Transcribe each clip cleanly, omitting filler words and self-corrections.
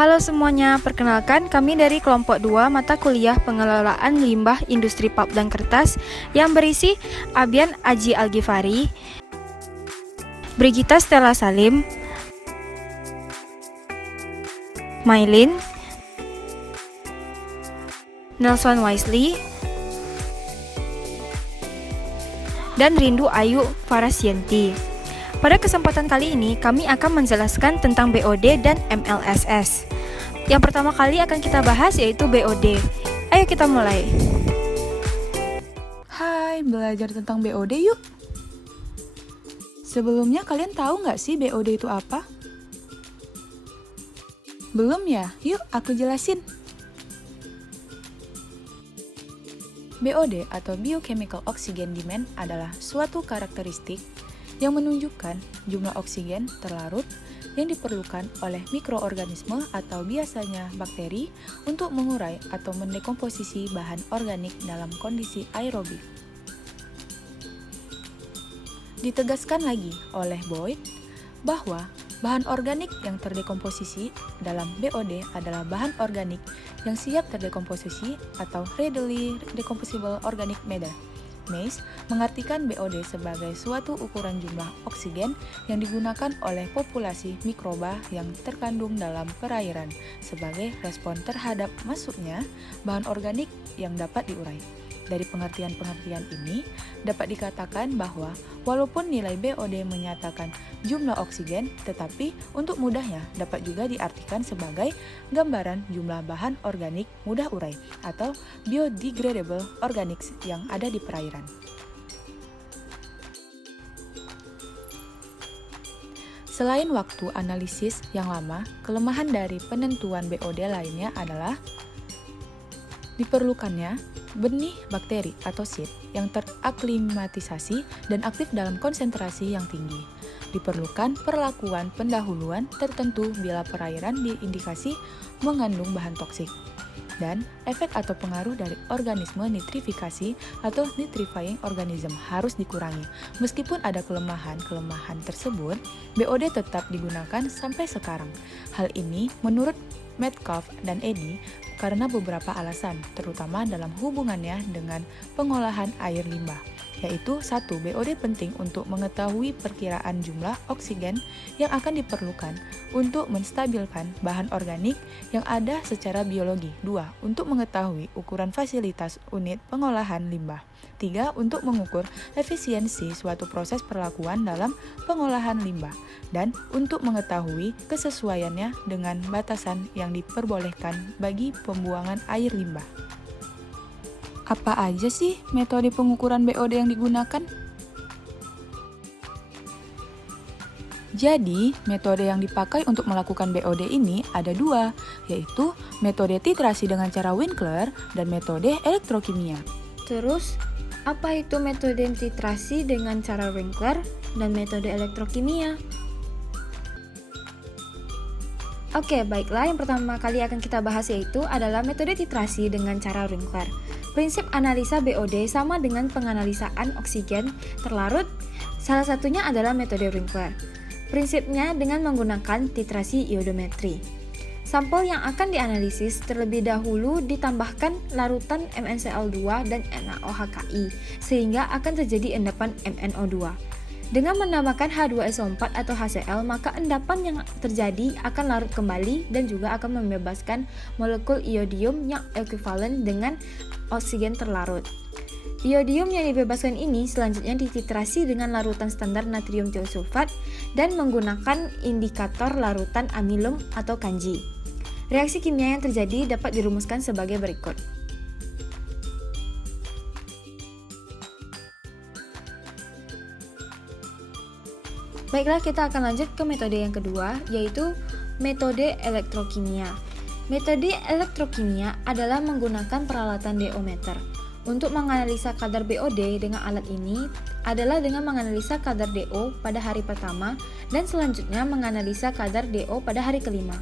Halo semuanya, perkenalkan kami dari kelompok 2 mata kuliah pengelolaan limbah industri pulp dan kertas yang berisi Abian Aji Algifari, Brigita Stella Salim, Mailin, Nelson Wisely, dan Rindu Ayu Farasyanti. Pada kesempatan kali ini, kami akan menjelaskan tentang BOD dan MLSS. Yang pertama kali akan kita bahas yaitu BOD. Ayo kita mulai. Hai, belajar tentang BOD yuk. Sebelumnya kalian tahu nggak sih BOD itu apa? Belum ya? Yuk aku jelasin. BOD atau Biochemical Oxygen Demand adalah suatu karakteristik yang menunjukkan jumlah oksigen terlarut yang diperlukan oleh mikroorganisme atau biasanya bakteri untuk mengurai atau mendekomposisi bahan organik dalam kondisi aerobik. Ditegaskan lagi oleh Boyd bahwa bahan organik yang terdekomposisi dalam BOD adalah bahan organik yang siap terdekomposisi atau readily decomposable organic matter. MACE mengartikan BOD sebagai suatu ukuran jumlah oksigen yang digunakan oleh populasi mikroba yang terkandung dalam perairan sebagai respon terhadap masuknya bahan organik yang dapat diurai. Dari pengertian-pengertian ini, dapat dikatakan bahwa walaupun nilai BOD menyatakan jumlah oksigen, tetapi untuk mudahnya dapat juga diartikan sebagai gambaran jumlah bahan organik mudah urai atau biodegradable organics yang ada di perairan. Selain waktu analisis yang lama, kelemahan dari penentuan BOD lainnya adalah diperlukannya benih bakteri atau seed yang teraklimatisasi dan aktif dalam konsentrasi yang tinggi. Diperlukan perlakuan pendahuluan tertentu bila perairan diindikasi mengandung bahan toksik. Dan efek atau pengaruh dari organisme nitrifikasi atau nitrifying organism harus dikurangi. Meskipun ada kelemahan-kelemahan tersebut, BOD tetap digunakan sampai sekarang. Hal ini menurut Metcalf dan Eddy karena beberapa alasan, terutama dalam hubungannya dengan pengolahan air limbah, yaitu 1. BOD penting untuk mengetahui perkiraan jumlah oksigen yang akan diperlukan untuk menstabilkan bahan organik yang ada secara biologi. 2. Untuk mengetahui ukuran fasilitas unit pengolahan limbah. 3. Untuk mengukur efisiensi suatu proses perlakuan dalam pengolahan limbah. Dan untuk mengetahui kesesuaiannya dengan batasan yang diperbolehkan bagi pembuangan air limbah. Apa aja sih metode pengukuran BOD yang digunakan? Jadi, metode yang dipakai untuk melakukan BOD ini ada dua, yaitu metode titrasi dengan cara Winkler dan metode elektrokimia. Terus, apa itu metode titrasi dengan cara Winkler dan metode elektrokimia? Oke, baiklah, yang pertama kali akan kita bahas yaitu adalah metode titrasi dengan cara Winkler. Prinsip analisa BOD sama dengan penganalisaan oksigen terlarut, salah satunya adalah metode Winkler. Prinsipnya dengan menggunakan titrasi iodometri. Sampel yang akan dianalisis terlebih dahulu ditambahkan larutan MnCl2 dan NaOHKI, sehingga akan terjadi endapan MnO2. Dengan menambahkan H2SO4 atau HCl, maka endapan yang terjadi akan larut kembali dan juga akan membebaskan molekul iodium yang ekuivalen dengan oksigen terlarut. Iodium yang dibebaskan ini selanjutnya dititrasi dengan larutan standar natrium tiosulfat dan menggunakan indikator larutan amilum atau kanji. Reaksi kimia yang terjadi dapat dirumuskan sebagai berikut. Baiklah, kita akan lanjut ke metode yang kedua, yaitu metode elektrokimia. Metode elektrokimia adalah menggunakan peralatan DO meter. Untuk menganalisa kadar BOD dengan alat ini adalah dengan menganalisa kadar DO pada hari pertama dan selanjutnya menganalisa kadar DO pada hari kelima.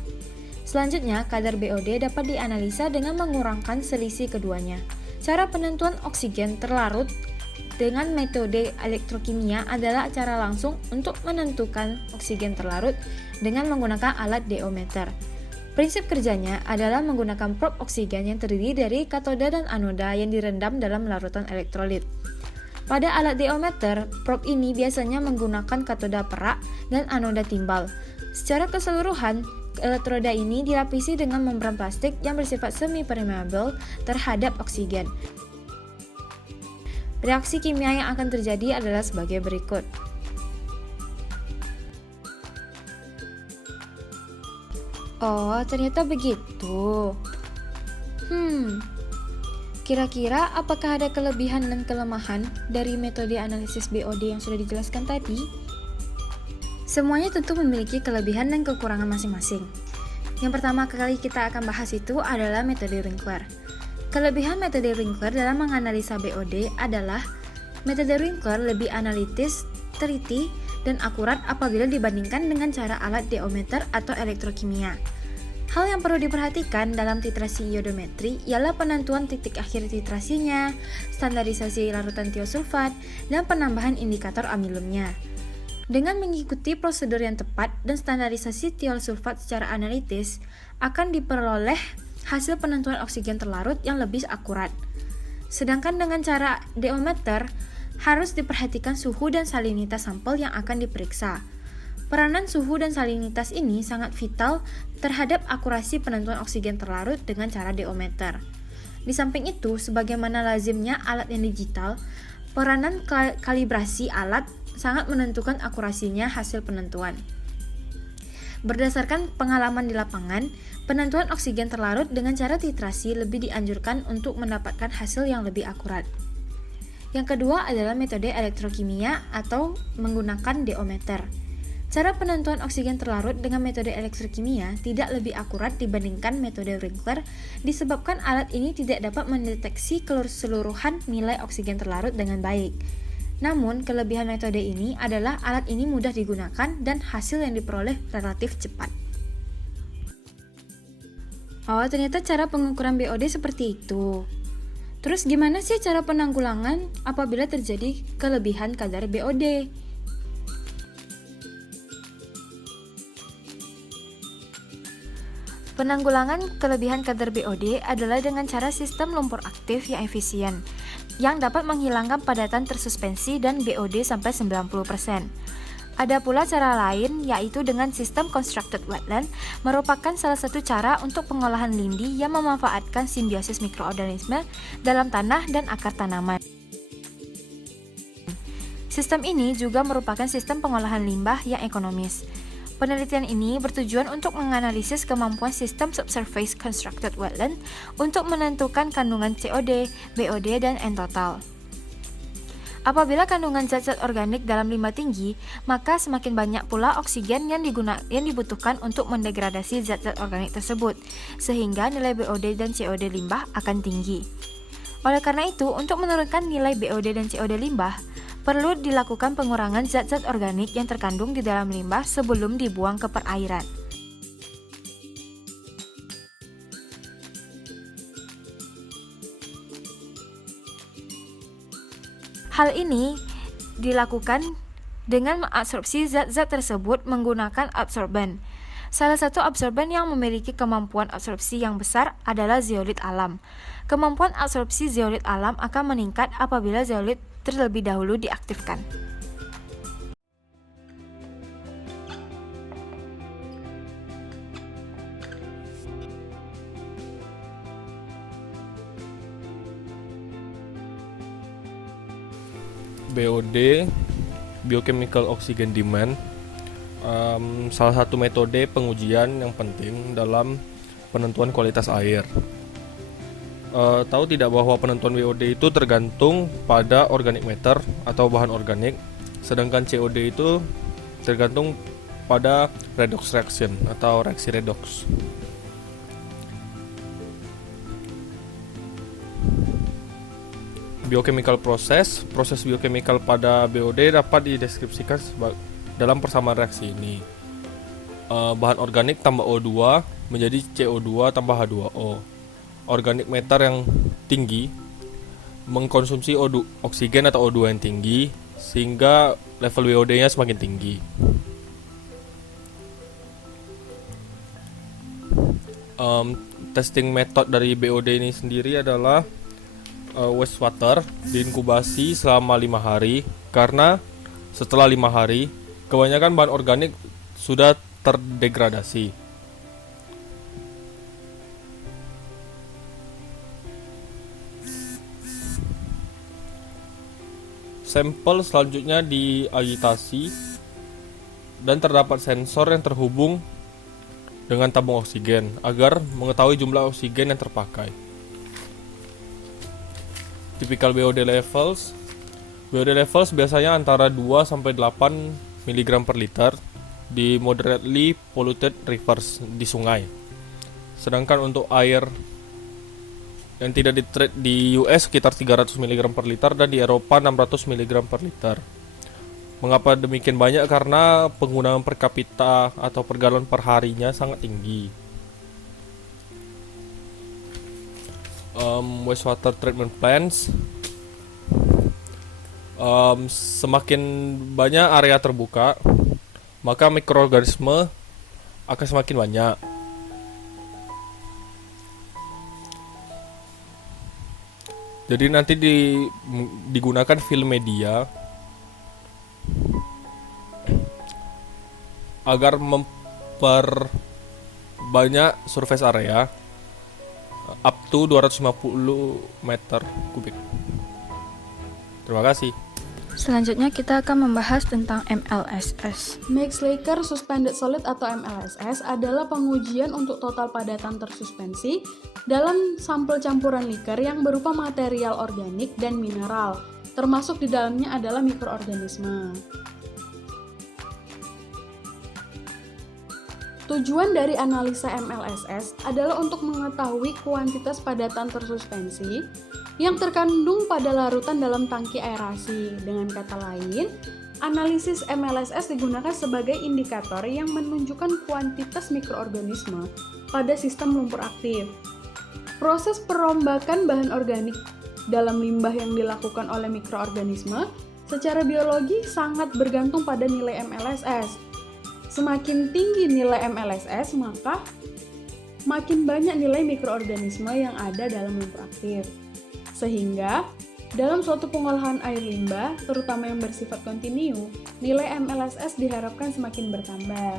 Selanjutnya, kadar BOD dapat dianalisa dengan mengurangkan selisih keduanya. Cara penentuan oksigen terlarut dengan metode elektrokimia adalah cara langsung untuk menentukan oksigen terlarut dengan menggunakan alat DO meter. Prinsip kerjanya adalah menggunakan prop oksigen yang terdiri dari katoda dan anoda yang direndam dalam larutan elektrolit. Pada alat diometer, prop ini biasanya menggunakan katoda perak dan anoda timbal. Secara keseluruhan, elektroda ini dilapisi dengan membran plastik yang bersifat semi-permeable terhadap oksigen. Reaksi kimia yang akan terjadi adalah sebagai berikut. Oh, ternyata begitu. Kira-kira apakah ada kelebihan dan kelemahan dari metode analisis BOD yang sudah dijelaskan tadi? Semuanya tentu memiliki kelebihan dan kekurangan masing-masing. Yang pertama kali kita akan bahas itu adalah metode Winkler. Kelebihan metode Winkler dalam menganalisa BOD adalah metode Winkler lebih analitis, teliti, dan akurat apabila dibandingkan dengan cara alat diometer atau elektrokimia. Hal yang perlu diperhatikan dalam titrasi iodometri ialah penentuan titik akhir titrasinya, standarisasi larutan tiosulfat, dan penambahan indikator amilumnya. Dengan mengikuti prosedur yang tepat dan standarisasi tiosulfat secara analitis, akan diperoleh hasil penentuan oksigen terlarut yang lebih akurat. Sedangkan dengan cara diometer, harus diperhatikan suhu dan salinitas sampel yang akan diperiksa. Peranan suhu dan salinitas ini sangat vital terhadap akurasi penentuan oksigen terlarut dengan cara diometer. Di samping itu, sebagaimana lazimnya alat yang digital, peranan kalibrasi alat sangat menentukan akurasinya hasil penentuan. Berdasarkan pengalaman di lapangan, penentuan oksigen terlarut dengan cara titrasi lebih dianjurkan untuk mendapatkan hasil yang lebih akurat. Yang kedua adalah metode elektrokimia atau menggunakan diometer. Cara penentuan oksigen terlarut dengan metode elektrokimia tidak lebih akurat dibandingkan metode Winkler disebabkan alat ini tidak dapat mendeteksi keseluruhan nilai oksigen terlarut dengan baik. Namun, kelebihan metode ini adalah alat ini mudah digunakan dan hasil yang diperoleh relatif cepat. Oh, ternyata cara pengukuran BOD seperti itu. Terus gimana sih cara penanggulangan apabila terjadi kelebihan kadar BOD? Penanggulangan kelebihan kadar BOD adalah dengan cara sistem lumpur aktif yang efisien, yang dapat menghilangkan padatan tersuspensi dan BOD sampai 90%. Ada pula cara lain, yaitu dengan sistem constructed wetland, merupakan salah satu cara untuk pengolahan lindi yang memanfaatkan simbiosis mikroorganisme dalam tanah dan akar tanaman. Sistem ini juga merupakan sistem pengolahan limbah yang ekonomis. Penelitian ini bertujuan untuk menganalisis kemampuan sistem subsurface constructed wetland untuk menentukan kandungan COD, BOD, dan N-total. Apabila kandungan zat-zat organik dalam limbah tinggi, maka semakin banyak pula oksigen yang dibutuhkan untuk mendegradasi zat-zat organik tersebut, sehingga nilai BOD dan COD limbah akan tinggi. Oleh karena itu, untuk menurunkan nilai BOD dan COD limbah, perlu dilakukan pengurangan zat-zat organik yang terkandung di dalam limbah sebelum dibuang ke perairan. Hal ini dilakukan dengan mengabsorpsi zat-zat tersebut menggunakan absorben. Salah satu absorben yang memiliki kemampuan absorpsi yang besar adalah zeolit alam. Kemampuan absorpsi zeolit alam akan meningkat apabila zeolit terlebih dahulu diaktifkan. BOD, Biochemical Oxygen Demand, salah satu metode pengujian yang penting dalam penentuan kualitas air. Tahu tidak bahwa penentuan BOD itu tergantung pada organic matter atau bahan organik, sedangkan COD itu tergantung pada redox reaction atau reaksi redox. Biochemical proses biochemical pada BOD dapat dideskripsikan dalam persamaan reaksi ini. Bahan organik tambah O2 menjadi CO2 tambah H2O. Organic matter yang tinggi mengkonsumsi oksigen atau O2 yang tinggi sehingga level BOD-nya semakin tinggi. Testing method dari BOD ini sendiri adalah wastewater diinkubasi selama 5 hari, karena setelah 5 hari kebanyakan bahan organik sudah terdegradasi. Sampel selanjutnya diagitasi dan terdapat sensor yang terhubung dengan tabung oksigen agar mengetahui jumlah oksigen yang terpakai. Typical BOD levels. BOD levels biasanya antara 2 sampai 8 mg per liter di moderately polluted rivers, di sungai. Sedangkan untuk air yang tidak ditreat di US sekitar 300 mg per liter dan di Eropa 600 mg per liter. Mengapa demikian banyak? Karena penggunaan per kapita atau per galon per harinya sangat tinggi. Wastewater treatment plants, semakin banyak area terbuka, maka mikroorganisme akan semakin banyak. Jadi nanti digunakan film media agar memperbanyak surface area up to 250 meter kubik. Terima kasih. Selanjutnya kita akan membahas tentang MLSS. Mixed Liquor Suspended Solid atau MLSS adalah pengujian untuk total padatan tersuspensi dalam sampel campuran liker yang berupa material organik dan mineral, termasuk di dalamnya adalah mikroorganisme. Tujuan dari analisa MLSS adalah untuk mengetahui kuantitas padatan tersuspensi yang terkandung pada larutan dalam tangki aerasi. Dengan kata lain, analisis MLSS digunakan sebagai indikator yang menunjukkan kuantitas mikroorganisme pada sistem lumpur aktif. Proses perombakan bahan organik dalam limbah yang dilakukan oleh mikroorganisme secara biologi sangat bergantung pada nilai MLSS. Semakin tinggi nilai MLSS, maka makin banyak nilai mikroorganisme yang ada dalam lumpur aktif. Sehingga, dalam suatu pengolahan air limbah, terutama yang bersifat kontinu, nilai MLSS diharapkan semakin bertambah.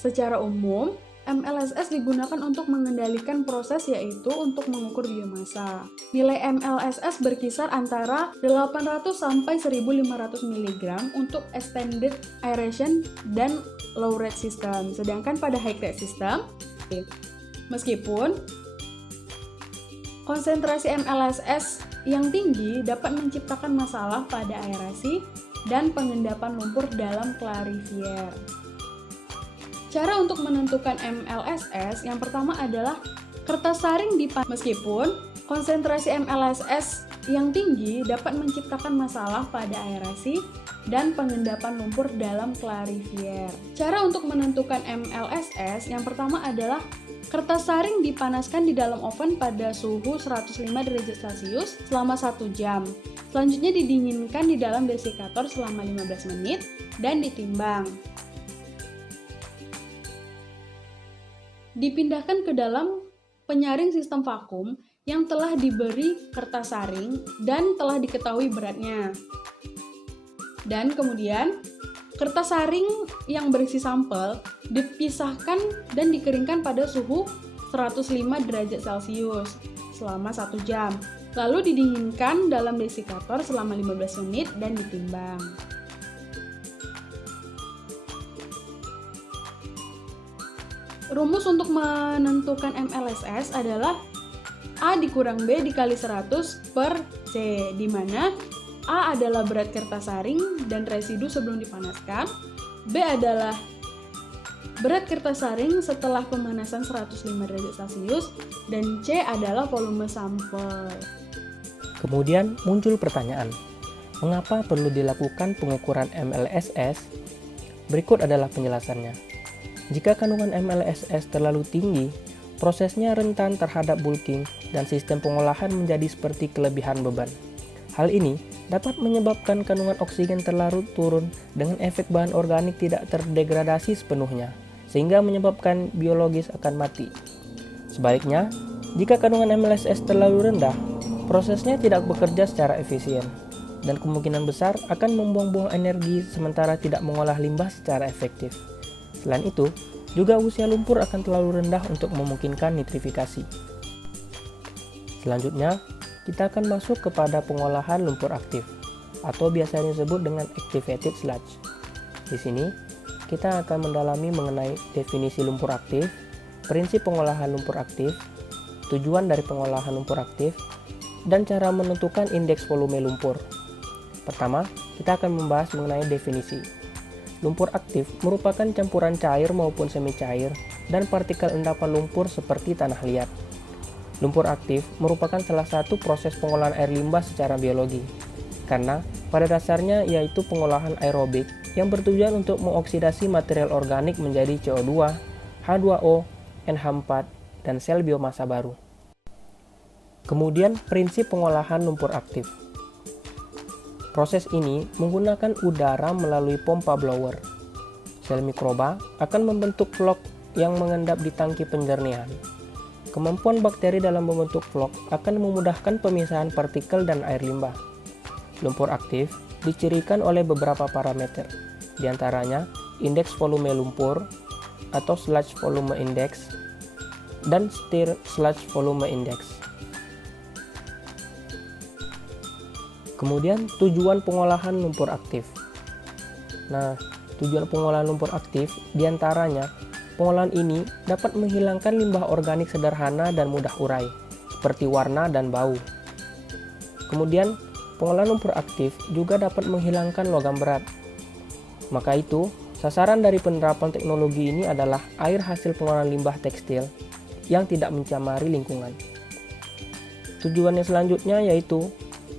Secara umum, MLSS digunakan untuk mengendalikan proses, yaitu untuk mengukur biomasa. Nilai MLSS berkisar antara 800 sampai 1500 mg untuk extended aeration dan low rate system. Sedangkan pada high rate system, meskipun konsentrasi MLSS yang tinggi dapat menciptakan masalah pada aerasi dan pengendapan lumpur dalam clarifier. Cara untuk menentukan MLSS yang pertama adalah kertas saring dipanas. Meskipun konsentrasi MLSS yang tinggi dapat menciptakan masalah pada aerasi dan pengendapan lumpur dalam clarifier. Cara untuk menentukan MLSS yang pertama adalah kertas saring dipanaskan di dalam oven pada suhu 105 derajat Celcius selama 1 jam. Selanjutnya didinginkan di dalam desikator selama 15 menit dan ditimbang. Dipindahkan ke dalam penyaring sistem vakum yang telah diberi kertas saring dan telah diketahui beratnya. Dan kemudian kertas saring yang berisi sampel dipisahkan dan dikeringkan pada suhu 105 derajat Celcius selama 1 jam. Lalu didinginkan dalam desikator selama 15 menit dan ditimbang. Rumus untuk menentukan MLSS adalah A dikurang B dikali 100 per C, di mana A adalah berat kertas saring dan residu sebelum dipanaskan, B adalah berat kertas saring setelah pemanasan 105 derajat Celcius, dan C adalah volume sampel. Kemudian muncul pertanyaan, mengapa perlu dilakukan pengukuran MLSS? Berikut adalah penjelasannya. Jika kandungan MLSS terlalu tinggi, prosesnya rentan terhadap bulking dan sistem pengolahan menjadi seperti kelebihan beban. Hal ini dapat menyebabkan kandungan oksigen terlarut turun dengan efek bahan organik tidak terdegradasi sepenuhnya, sehingga menyebabkan biologis akan mati. Sebaliknya, jika kandungan MLSS terlalu rendah, prosesnya tidak bekerja secara efisien, dan kemungkinan besar akan membuang-buang energi sementara tidak mengolah limbah secara efektif. Selain itu, juga usia lumpur akan terlalu rendah untuk memungkinkan nitrifikasi. Selanjutnya, kita akan masuk kepada pengolahan lumpur aktif, atau biasanya disebut dengan activated sludge. Di sini, kita akan mendalami mengenai definisi lumpur aktif, prinsip pengolahan lumpur aktif, tujuan dari pengolahan lumpur aktif, dan cara menentukan indeks volume lumpur. Pertama, kita akan membahas mengenai definisi. Lumpur aktif merupakan campuran cair maupun semi cair dan partikel endapan lumpur seperti tanah liat. Lumpur aktif merupakan salah satu proses pengolahan air limbah secara biologi, karena pada dasarnya yaitu pengolahan aerobik yang bertujuan untuk mengoksidasi material organik menjadi CO2, H2O, NH4, dan sel biomasa baru. Kemudian prinsip pengolahan lumpur aktif. Proses ini menggunakan udara melalui pompa blower. Sel mikroba akan membentuk vlog yang mengendap di tangki penjernihan. Kemampuan bakteri dalam membentuk vlog akan memudahkan pemisahan partikel dan air limbah. Lumpur aktif dicirikan oleh beberapa parameter, di antaranya indeks volume lumpur atau sludge volume index dan stir sludge volume index. Kemudian tujuan pengolahan lumpur aktif. Nah, tujuan pengolahan lumpur aktif diantaranya pengolahan ini dapat menghilangkan limbah organik sederhana dan mudah urai, seperti warna dan bau. Kemudian, pengolahan lumpur aktif juga dapat menghilangkan logam berat. Maka itu, sasaran dari penerapan teknologi ini adalah air hasil pengolahan limbah tekstil yang tidak mencemari lingkungan. Tujuannya selanjutnya yaitu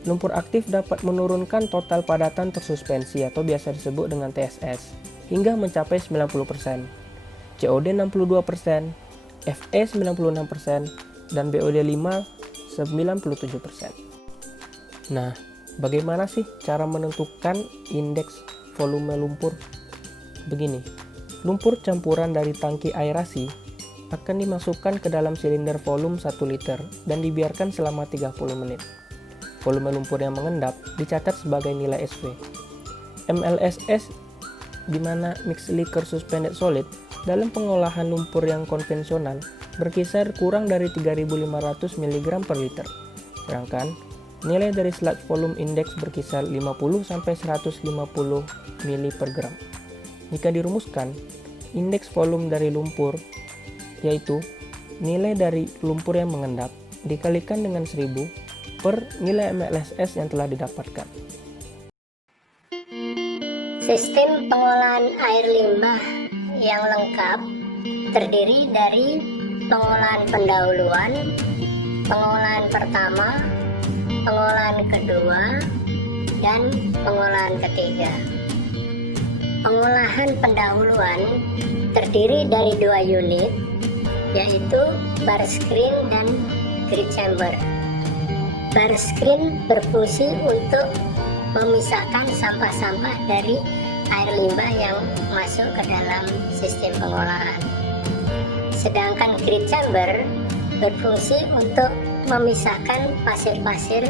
lumpur aktif dapat menurunkan total padatan tersuspensi atau biasa disebut dengan TSS hingga mencapai 90%. COD 62%, Fe 96%, dan BOD5 97%. Nah, bagaimana sih cara menentukan indeks volume lumpur? Begini, lumpur campuran dari tangki aerasi akan dimasukkan ke dalam silinder volume 1 liter dan dibiarkan selama 30 menit. Volume lumpur yang mengendap dicatat sebagai nilai SV. MLSS, di mana Mixed Liquor Suspended Solid, dalam pengolahan lumpur yang konvensional berkisar kurang dari 3.500 mg per liter. Sedangkan nilai dari sludge volume index berkisar 50-150 ml per gram. Jika dirumuskan, indeks volume dari lumpur yaitu nilai dari lumpur yang mengendap dikalikan dengan 1000 per nilai MLSS yang telah didapatkan. Sistem pengolahan air limbah yang lengkap terdiri dari pengolahan pendahuluan, pengolahan pertama, pengolahan kedua, dan pengolahan ketiga. Pengolahan pendahuluan terdiri dari 2 unit, yaitu bar screen dan grid chamber. Bar screen berfungsi untuk memisahkan sampah-sampah dari air limbah yang masuk ke dalam sistem pengolahan. Sedangkan grid chamber berfungsi untuk memisahkan pasir-pasir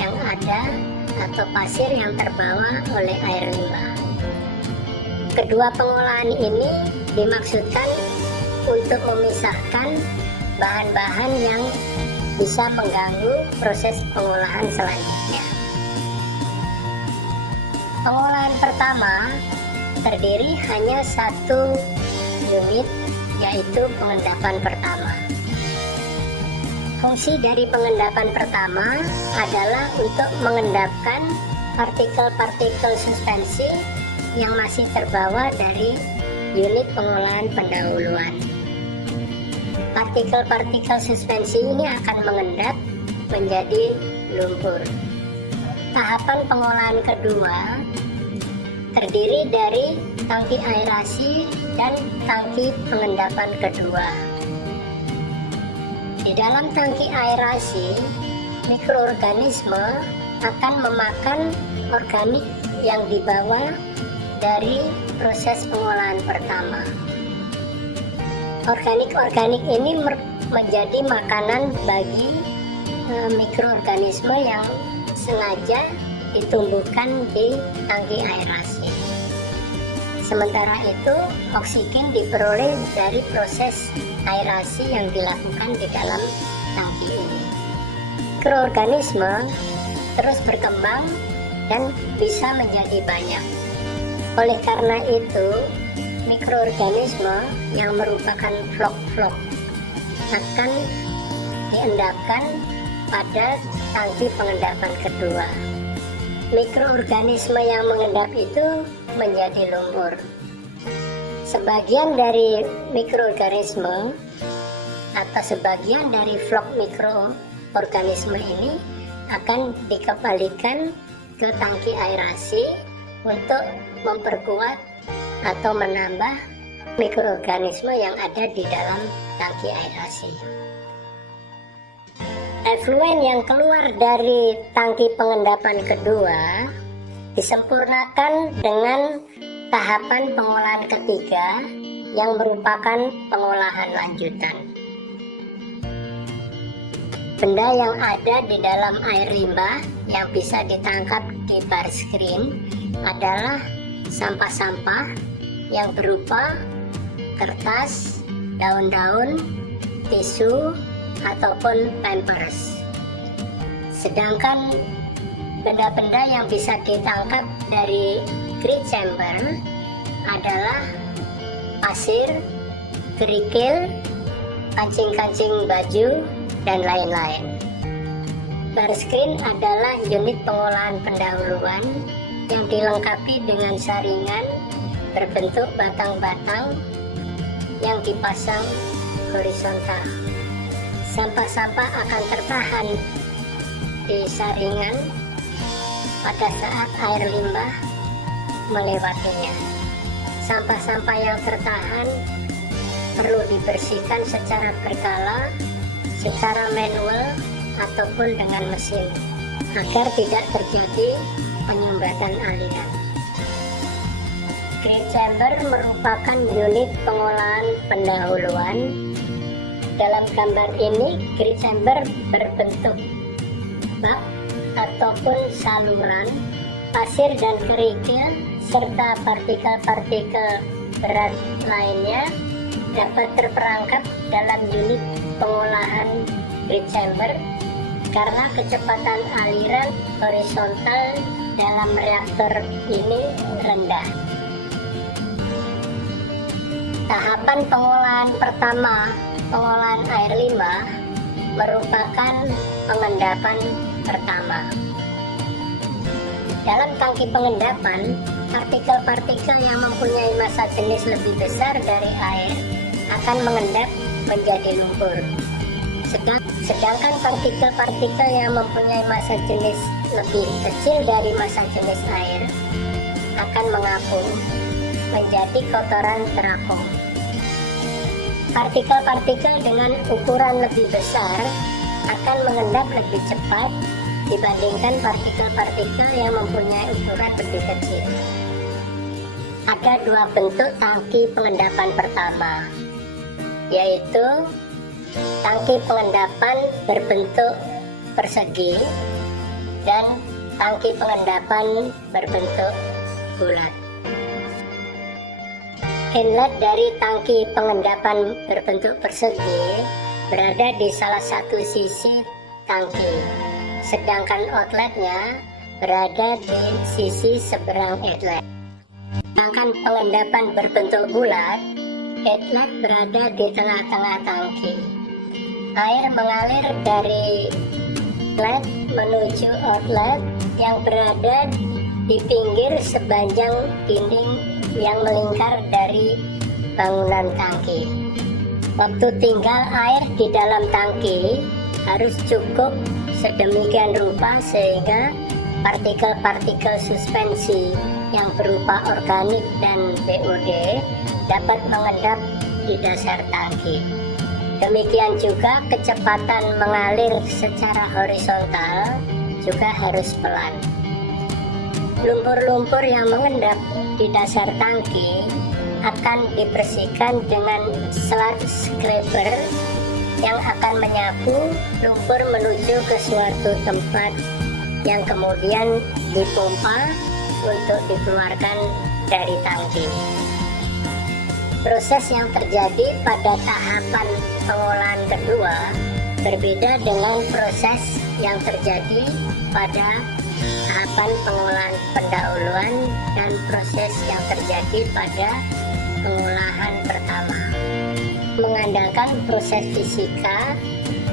yang ada atau pasir yang terbawa oleh air limbah. Kedua pengolahan ini dimaksudkan untuk memisahkan bahan-bahan yang bisa mengganggu proses pengolahan selanjutnya. Pengolahan pertama terdiri hanya 1 unit, yaitu pengendapan pertama. Fungsi dari pengendapan pertama adalah untuk mengendapkan partikel-partikel suspensi yang masih terbawa dari unit pengolahan pendahuluan. Partikel-partikel suspensi ini akan mengendap menjadi lumpur. Tahapan pengolahan kedua terdiri dari tangki aerasi dan tangki pengendapan kedua. Di dalam tangki aerasi, mikroorganisme akan memakan organik yang dibawa dari proses pengolahan pertama. Organik-organik ini menjadi makanan bagi mikroorganisme yang sengaja ditumbuhkan di tangki aerasi. Sementara itu, oksigen diperoleh dari proses aerasi yang dilakukan di dalam tangki ini. Mikroorganisme terus berkembang dan bisa menjadi banyak. Oleh karena itu, mikroorganisme yang merupakan flok-flok akan diendapkan pada tangki pengendapan kedua. Mikroorganisme yang mengendap itu menjadi lumpur. Sebagian dari mikroorganisme atau sebagian dari flok mikroorganisme ini akan dikembalikan ke tangki aerasi untuk memperkuat atau menambah mikroorganisme yang ada di dalam tangki aerasi. Efluen yang keluar dari tangki pengendapan kedua disempurnakan dengan tahapan pengolahan ketiga yang merupakan pengolahan lanjutan. Benda yang ada di dalam air limbah yang bisa ditangkap di bar screen adalah sampah-sampah yang berupa kertas, daun-daun, tisu, ataupun pampers. Sedangkan benda-benda yang bisa ditangkap dari grid chamber adalah pasir, kerikil, kancing-kancing baju, dan lain-lain. Bar screen adalah unit pengolahan pendahuluan yang dilengkapi dengan saringan berbentuk batang-batang yang dipasang horizontal. Sampah-sampah akan tertahan di saringan pada saat air limbah melewatinya. Sampah-sampah yang tertahan perlu dibersihkan secara berkala, secara manual ataupun dengan mesin agar tidak terjadi penyumbatan aliran. Grid chamber merupakan unit pengolahan pendahuluan. Dalam gambar ini, grid chamber berbentuk bak ataupun saluran. Pasir dan kerikil serta partikel-partikel berat lainnya dapat terperangkap dalam unit pengolahan grid chamber karena kecepatan aliran horizontal dalam reaktor ini rendah. Tahapan pengolahan pertama, pengolahan air limbah, merupakan pengendapan pertama. Dalam tangki pengendapan, partikel-partikel yang mempunyai massa jenis lebih besar dari air akan mengendap menjadi lumpur. Sedangkan partikel-partikel yang mempunyai massa jenis lebih kecil dari massa jenis air akan mengapung menjadi kotoran terapung. Partikel-partikel dengan ukuran lebih besar akan mengendap lebih cepat dibandingkan partikel-partikel yang mempunyai ukuran lebih kecil. Ada dua bentuk tangki pengendapan pertama, yaitu tangki pengendapan berbentuk persegi dan tangki pengendapan berbentuk bulat. Inlet dari tangki pengendapan berbentuk persegi berada di salah satu sisi tangki, sedangkan outletnya berada di sisi seberang inlet. Sedangkan pengendapan berbentuk bulat, inlet berada di tengah-tengah tangki. Air mengalir dari inlet menuju outlet yang berada di pinggir sepanjang dinding yang melingkar dari bangunan tangki. Waktu tinggal air di dalam tangki harus cukup sedemikian rupa sehingga partikel-partikel suspensi yang berupa organik dan BOD dapat mengendap di dasar tangki. Demikian juga kecepatan mengalir secara horizontal juga harus pelan. Lumpur-lumpur yang mengendap di dasar tangki akan dibersihkan dengan sludge scraper yang akan menyapu lumpur menuju ke suatu tempat yang kemudian dipompa untuk dikeluarkan dari tangki. Proses yang terjadi pada tahapan pengolahan kedua berbeda dengan proses yang terjadi pada tahapan pengolahan pendahuluan dan proses yang terjadi pada pengolahan pertama. Mengandalkan proses fisika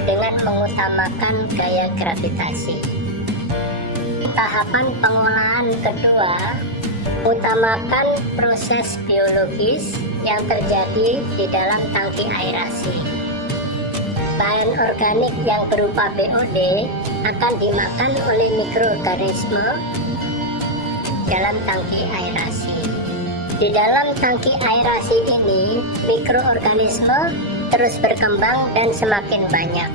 dengan mengutamakan gaya gravitasi. Tahapan pengolahan kedua utamakan proses biologis yang terjadi di dalam tangki aerasi. Bahan organik yang berupa BOD akan dimakan oleh mikroorganisme dalam tangki aerasi. Di dalam tangki aerasi ini, mikroorganisme terus berkembang dan semakin banyak.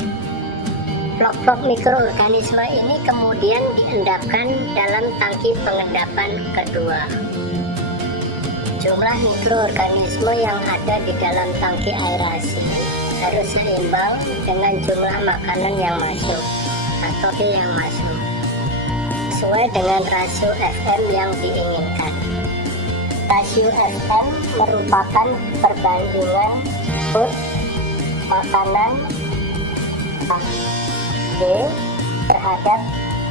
Blok-blok mikroorganisme ini kemudian diendapkan dalam tangki pengendapan kedua. Jumlah mikroorganisme yang ada di dalam tangki aerasi harus seimbang dengan jumlah makanan yang masuk atau yang masuk, sesuai dengan rasio FM yang diinginkan. Rasio FM merupakan perbandingan food makanan D terhadap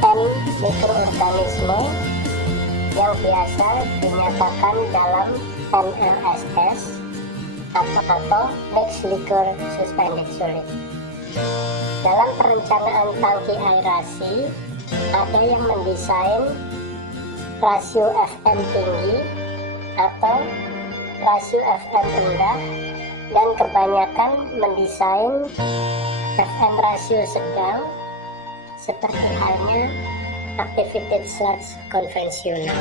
M mikroorganisme yang biasa dinyatakan dalam MLSS atau Mixed Liquor Suspended Solid. Dalam perencanaan tangki aerasi, ada yang mendesain rasio FM tinggi atau rasio FM rendah, dan kebanyakan mendesain FM rasio sedang, seperti halnya activated sludge konvensional.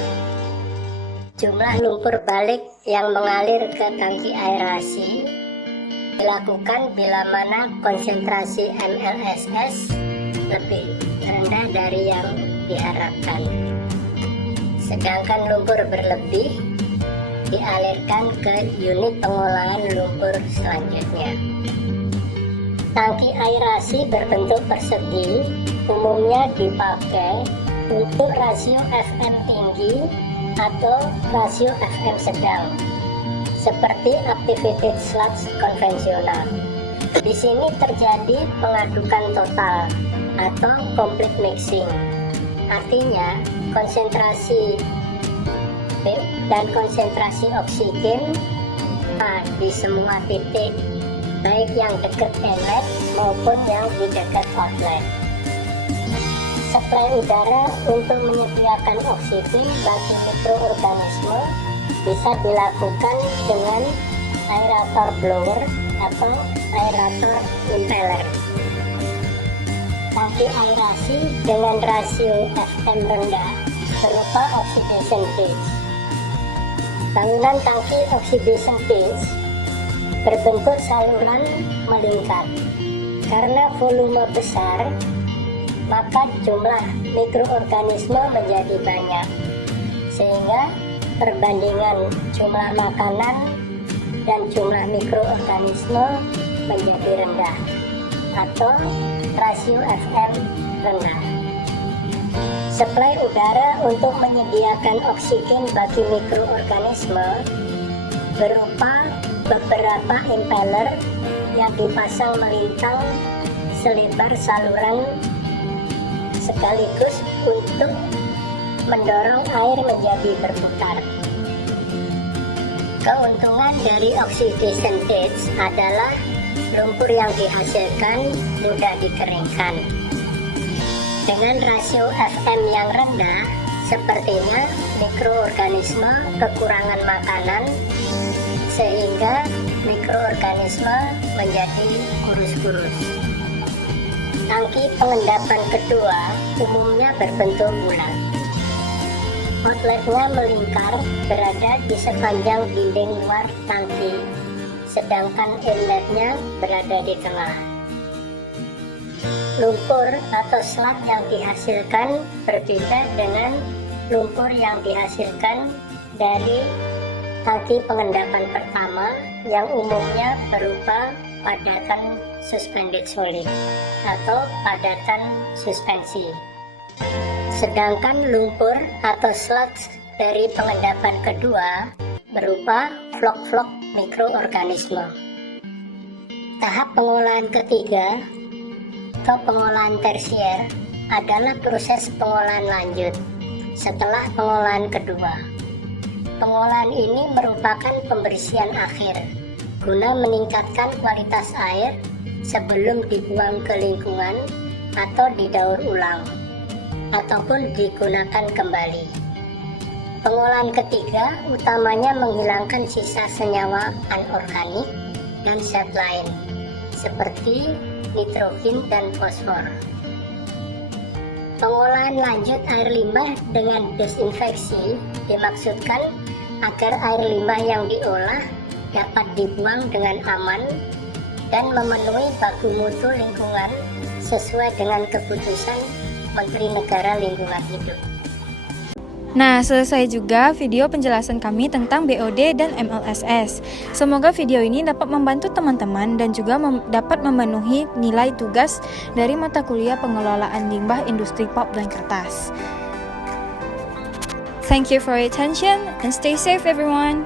Jumlah lumpur balik yang mengalir ke tangki aerasi dilakukan bila mana konsentrasi MLSS lebih rendah dari yang diharapkan. Sedangkan lumpur berlebih dialirkan ke unit pengolahan lumpur selanjutnya. Tangki aerasi berbentuk persegi umumnya dipakai untuk rasio FM tinggi atau rasio FM sedang, seperti activated sludge konvensional. Di sini terjadi pengadukan total atau complete mixing. Artinya, konsentrasi dan konsentrasi oksigen di semua titik, baik yang dekat inlet maupun yang di dekat outlet. Suplai udara untuk menyediakan oksigen bagi mikroorganisme bisa dilakukan dengan aerator blower atau aerator impeller. Tangki aerasi dengan rasio FM rendah berupa oxidation cage. Bangunan tangki oxidation cage berbentuk saluran melingkar. Karena volume besar, maka jumlah mikroorganisme menjadi banyak, sehingga perbandingan jumlah makanan dan jumlah mikroorganisme menjadi rendah atau rasio FM rendah. Suplai udara untuk menyediakan oksigen bagi mikroorganisme berupa beberapa impeller yang dipasang melintang selebar saluran sekaligus untuk mendorong air menjadi berputar. Keuntungan dari oxidation cage adalah lumpur yang dihasilkan mudah dikeringkan. Dengan rasio FM yang rendah, sepertinya mikroorganisme kekurangan makanan sehingga mikroorganisme menjadi kurus-kurus. Tangki pengendapan kedua umumnya berbentuk bulat. Outletnya melingkar berada di sepanjang dinding luar tangki, sedangkan inletnya berada di tengah. lumpur atau slag yang dihasilkan berbeda dengan lumpur yang dihasilkan dari tangki pengendapan pertama yang umumnya berupa padatan suspended solid atau padatan suspensi. Sedangkan lumpur atau slag dari pengendapan kedua berupa vlok-vlok mikroorganisme. Tahap pengolahan ketiga atau pengolahan tersier adalah proses pengolahan lanjut setelah pengolahan kedua. Pengolahan ini merupakan pembersihan akhir guna meningkatkan kualitas air sebelum dibuang ke lingkungan atau didaur ulang ataupun digunakan kembali. Pengolahan ketiga utamanya menghilangkan sisa senyawa anorganik dan zat lain seperti nitrogen dan fosfor. Pengolahan lanjut air limbah dengan desinfeksi dimaksudkan agar air limbah yang diolah dapat dibuang dengan aman dan memenuhi baku mutu lingkungan sesuai dengan keputusan Menteri Negara Lingkungan Hidup. Nah, selesai juga video penjelasan kami tentang BOD dan MLSS. Semoga video ini dapat membantu teman-teman dan juga dapat memenuhi nilai tugas dari mata kuliah pengelolaan limbah industri pulp dan kertas. Thank you for your attention and stay safe everyone.